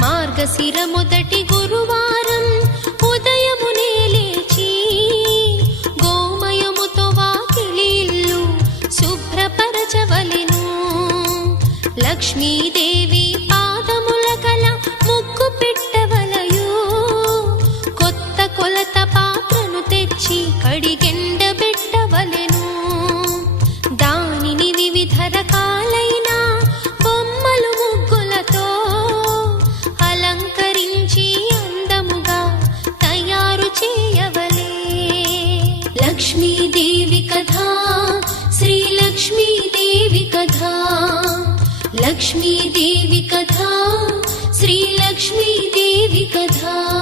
మార్గశిర మొదటి గురువారం ఉదయమునే లేచి గోమయముతో వాకిలిల్లు శుభ్రపరచవలెను. లక్ష్మీదేవి పాదముల కల ముగ్గు పెట్టవలయు. కొత్త కొలత పాత్రను తెచ్చి కడిగెండబెట్టవలెను దానిని వివిధ రకాల लक्ष्मी देवी कथा श्रीलक्ष्मी देवी कथा लक्ष्मी देवी कथा श्रीलक्ष्मी देवी कथा।